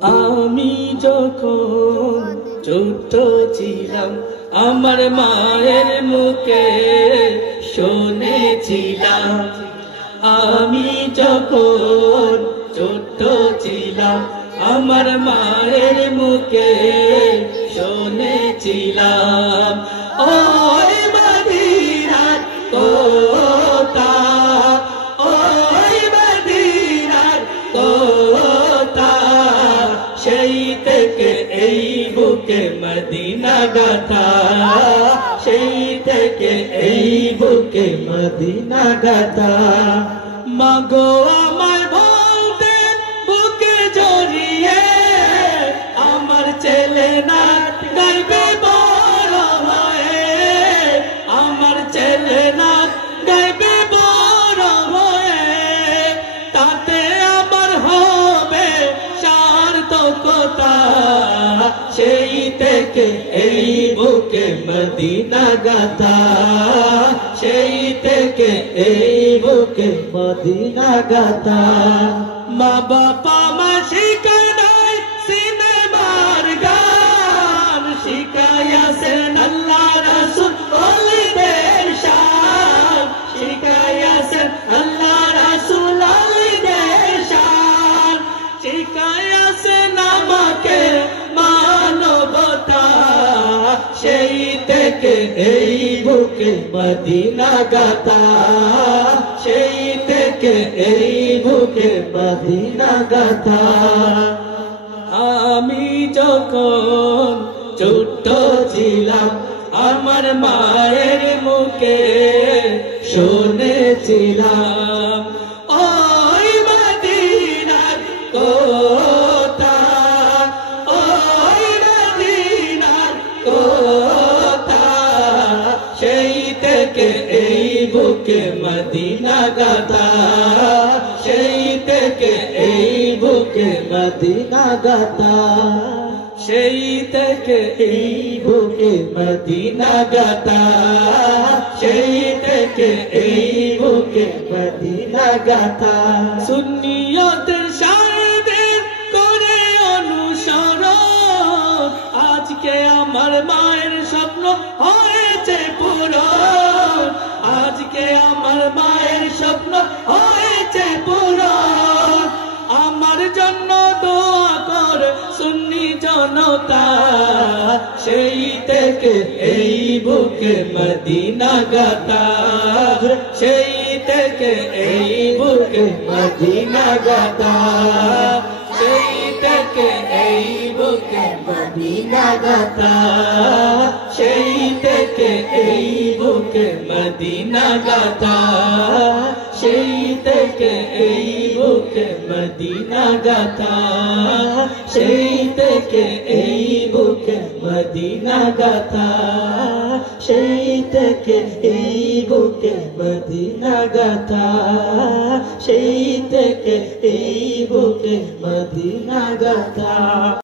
আমি যখন ছোট ছিলাম আমার মায়ের মুখে শুনেছিলাম। আমি যখন ছোট ছিলাম আমার মায়ের মুখে শুনেছিলাম। ওই মদিনার কথা, ওই মদিনার কথা, সেই থেকে এই বুকে মদিনা গাথা, সেই থেকে এই বুকে মদিনা গাথা। মাগো আমার বলতে বুকে জড়িয়ে আমার ছেলে না গাইবে বড় হয়ে, আমার ছেলে না গাইবে বড় হয়ে, তাতে আমার হবে সার্থকতা। সেই থেকে এই বুকে মদিনা গাথা, সেই থেকে এই বুকে মদিনা গাথা। মা বাবা মা শিখায় নাই সিনেমার গান, শিখাইয়াছেন আল্লাহ রাসূল ওলিদের শান, শিখাইয়াছেন আল্লাহ রাসূল ওলিদের শান, শিখাইয়াছেন আমাকে মানবতা। সেই থেকে এই বুকে মদিনা গাথা, সেই থেকে এই বুকে মদিনা গাথা। আমি যখন ছোট ছিলাম আমার মায়ের মুখে শুনেছিলাম। ওই মদিনার কথা, ওই মদিনার কথা, সেই থেকে এই বুকে মদিনা গাথা, সেই থেকে এই বুকে মদিনা গাথা, সেই থেকে এই বুকে মদিনা গাথা, সেই থেকে এই বুকে মদিনা গাথা। সুন্নিয়তের শায়েদের করে অনুসরণ, আজকে আমার মায়ের স্বপ্ন হয়েছে পূরণ, আজকে আমার মায়ের স্বপ্ন হয়েছে পূরণ। আমার জন্য দোয়া কর সুন্নি জনতা, সেই থেকে এই বুকে মদিনা গাথা, সেই থেকে এই বুকে মদিনা গাথা, সেই থেকে এই বুকে মদিনা গাথা, সেই থেকে এই বুকে মদিনা গাথা, সেই থেকে এই বুকে মদিনা গাথা, সেই থেকে এই বুকে মদিনা গাথা, সেই থেকে এই বুকে মদিনা গাথা, সেই থেকে এই বুকে মদিনা গাথা।